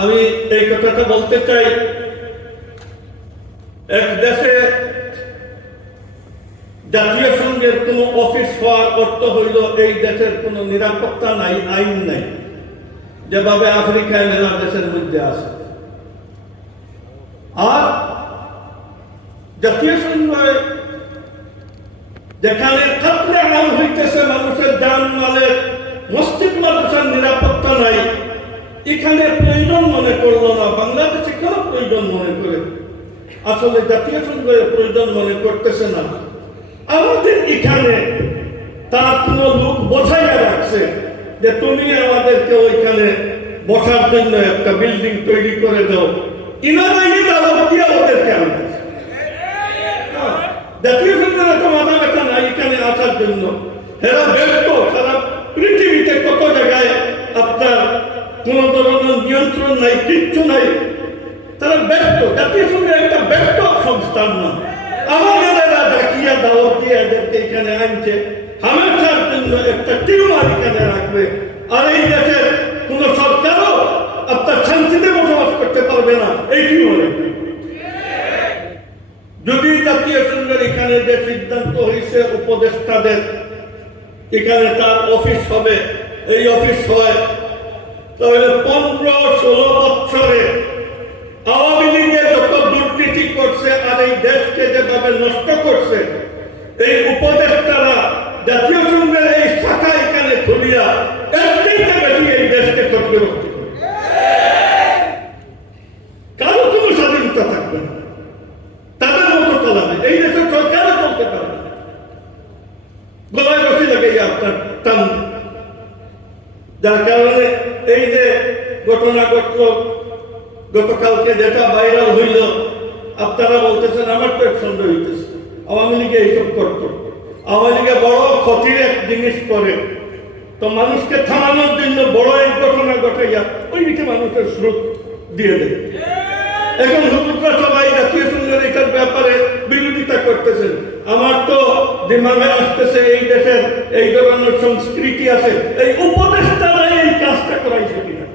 আমি এই কথাটা বলতে চাই। এক দেশে জাতীয় সংঘের কোন অফিস হওয়ার অর্থ হইল এই দেশের কোন নিরাপত্তা নাই, আইন নাই, যেভাবে আফ্রিকায় মেলা দেশের মধ্যে আছে। আর জাতীয় সংঘ যেখানে থাকলে আম হইতেছে এখানে প্রয়োজন মনে করল না, বাংলাদেশে কেন প্রয়োজন মনে করে। আসলে জাতীয় সংঘ প্রয়োজন মনে করতেছে না। আমাদের এখানে তার কোন লোক বসাইয়া রাখছে যে, তুমি আমাদেরকে ওইখানে বসার জন্য একটা বিল্ডিং তৈরি করে দাও। ইনারাই দাও দিয়ে ওদেরকে আনতেছে জাতীয় সংঘের এত মাথা ব্যথা নাই এখানে আসার জন্য। এরা ব্যর্থ, সারা পৃথিবীতে কত জায়গায় কোন নিয়ন্ত্রণ নাই, কিচ্ছু নাই। তারা ব্যর্থ জাতীয় সংঘের একটা ব্যর্থ সংস্থান না। আমাদের এরা ডাকিয়া দাওয়াত দিয়ে এদেরকে এখানে আনছে। হামেশার জন্য একটা টিউমার এখানে রাখবে। আর এই দেশের কোন সরকারও আপনার শান্তিতে বসবাস করতে পারবে না। এই টিউমারের যদি জাতীয় সংঘের এখানে যে সিদ্ধান্ত হয়েছে উপদেষ্টাদের, এখানে তার অফিস হবে। এই অফিস হয় তাহলে পনেরো ষোলো বছরে আওয়ামী লীগে যত দুর্নীতি করছে আর এই দেশকে যেভাবে নষ্ট করছে, এই উপদেষ্টারা জাতীয় সংঘের এই শাখা এখানে খুলিয়া থেকে এই দেশকে ক্ষতিগ্রস্ত কারও কোনো স্বাধীনতা থাকবে না। তাদের মতো চালাবে এই দেশের সরকারও চলতে পারবে গলায় রসি লাগে আপনার যার কারণে এই যে ঘটনা ঘটল গতকালকে যেটা ভাইরাল হইল আপনারা বলতেছেন আমার তো সন্দেহ হইতেছে। আওয়ামী লীগে এইসব করত। আওয়ামী লীগে বড় ক্ষতির এক জিনিস করে। তো মানুষকে থামানোর জন্য বড় এক ঘটনা ঘটাইয়া ওই দিকে মানুষের স্রোত দিয়ে দেয়। এখন হুজুররা সবাই জাতীয় সংঘের এটার ব্যাপারে বিরোধিতা করতেছেন। আমার তো দিমাগে আসতেছে এই দেশের এই গভর্নর সংস্কৃতি আছে, এই উপদেষ্টারা এই কাজটা করাইছে কিনা?